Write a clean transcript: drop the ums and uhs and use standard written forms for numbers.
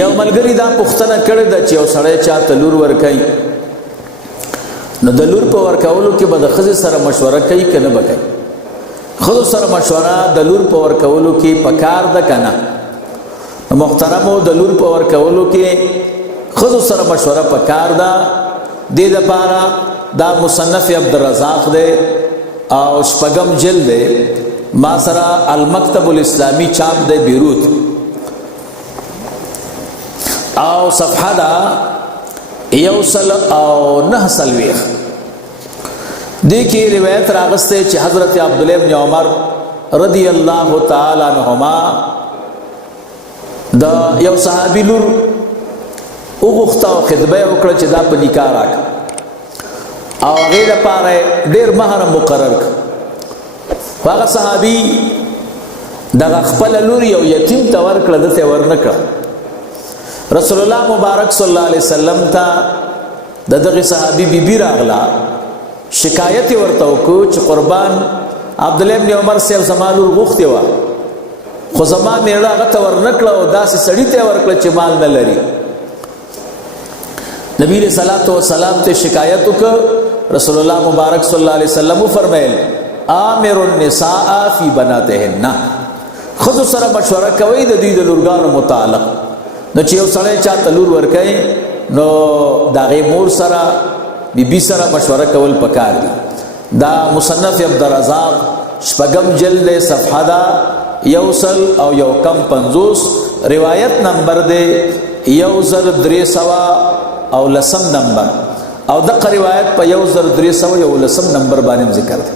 یو ملګری دا پوښتنه کړې ده چې یو سړی چاته لور ورکوي نو د لور په ورکولو کې به د ښځې سره مشوره کوي که نه به کوي؟ ښځو سره مشوره د لور په ورکولو کې پکار ده که نه؟ محترمو د لور په ورکولو کې ښځو سره مشوره پکار ده. دې دپاره دا مصنف عبدالرزاق دی او شپږم جلد دی، ما سره المکتب الاسلامی چاپ دی بیروت، او صفحه دا 109 دی کی روایت راغسته چې حضرت عبداللہ ابن عمر رضی اللہ تعالی عنہما دا یو صحابی لور وغوښته او خطبه وکړه چې دا په نکاح راکړه او هغې دپاره ډېر مهر مقرر کړ. هغه صحابي دغه خپله لور یو یتیم ته ورکړه، ده ته یې ورنه کړه. رسول الله مبارک صلی الله علیه وسلم ته د دغې صحابي بیبي راغله، شکایت یې ورته وکړو چې قربان عبدالله ابن عمر صاحب زما لور غوښتې وه خو زما میړه هغه ته ورنه کړه او داسې سړي ته یې ورکړه چې مال نه لري. نبی علیہ الصلوۃ والسلام ته شکایت وکړ، رسول الله مبارک صلی الله علیه وسلم فرمایل آمر النساء فی بناتهن، ښځو سره مشوره کوئ د دوی د لورګانو متعلق. نو چې یو سړی چاته لور ورکوي نو د هغې مور سره بیبي سره مشوره کول پکار دي. دا مصنف عبدالرزاق شپږم جلد دی، صفحه دا 150 روایت نمبر دی 1310 او لسم نمبر، او دغه روایت په 1310 نمبر باندې ذکر دی.